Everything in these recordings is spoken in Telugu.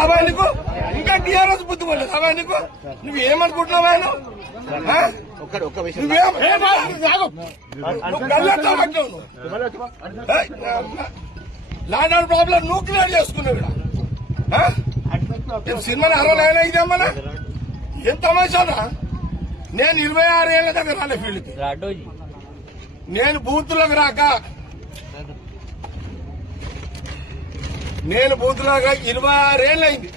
రావా నీకు? ఇంకా టీఆర్ఎస్ బుద్ధి పోలేదు రావా నీకు? నువ్వేమనుకుంటున్నావా? ల్యాండ్ ఆర్డర్ ప్రాబ్లం నువ్వు క్లియర్ చేసుకున్నావు. సినిమాని 60 ఏళ్ళ ఇదేమన్నా ఏం తమాషానా? నేను 26 ఏళ్ల దగ్గర రాలే ఫీల్డ్కి. నేను బూతులకు రాక 26 ఏళ్ళు అయింది.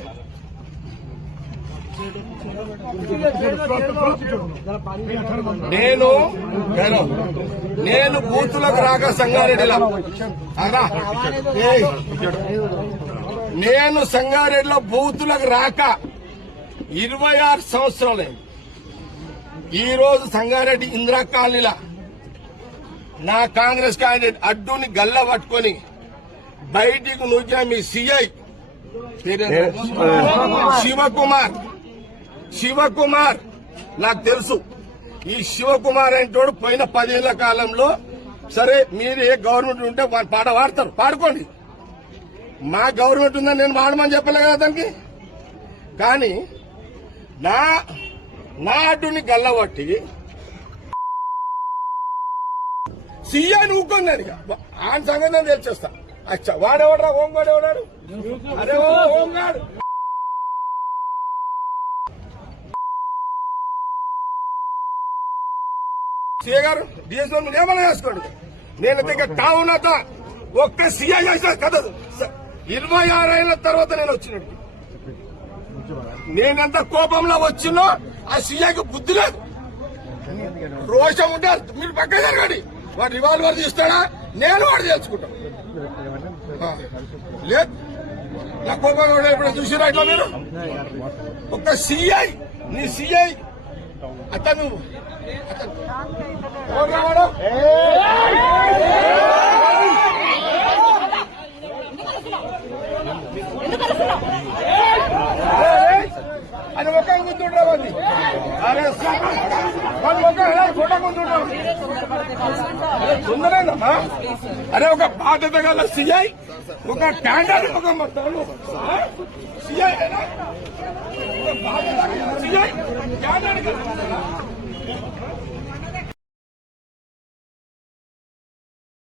నేను బూతులకు రాక సంగారెడ్డిలో బూతులకు రాక 26 సంవత్సరాలైంది. ఈ రోజు సంగారెడ్డి ఇందిరా కాలనీలా నా కాంగ్రెస్ క్యాండిడేట్ అడ్డుని గల్ల పట్టుకొని బయటికి నూకిన మీ సిఐ శివకుమార్ నాకు తెలుసు. ఈ శివకుమార్ అంటోడు పోయిన 10 ఏళ్ల కాలంలో సరే మీరు ఏ గవర్నమెంట్ ఉంటే పాట పాడతారు, పాడుకోండి. మా గవర్నమెంట్ ఉందని నేను పాడమని చెప్పలే కదా దానికి. కానీ నా అడ్డుని గల్లబట్టి సీఐని ఊక్కుంది. ఆయన సంగతి నేను తెలిసేస్తా. అచ్చా వాడేవాడరా హోంగాడు ఎవడాడు? అరే హోంగాడు సీఏ గారు డిఎస్ఓ మీరు ఏమన్నా చేసుకోండి. నేను ఇంకా టౌన్ అంతా ఒక్క సీఐ చేసిన కథ 26 ఏళ్ల తర్వాత నేను వచ్చినట్టు. నేనెంత కోపంలో వచ్చినో ఆ సీఐకి బుద్ధి లేదు, రోషం ఉంటే మీరు పక్క జరగండి. వాడు రివాల్వర్ తీస్తాడా? నేను వాడు చేసుకుంటాను. లేదు నా కోపం ఇప్పుడు చూసిరా ఇట్లా మీరు ఒక్క సీఐ నీ సీఐ అతను అది ఒక గుర్తుండవండి. అరే ఫోటో గుర్తుండవు ఉందలేదమ్మా. అరే ఒక బాధ్యత గల సీఐ ఒక క్యాండర్ ఒక సీఐ సీఐ క్యాండర్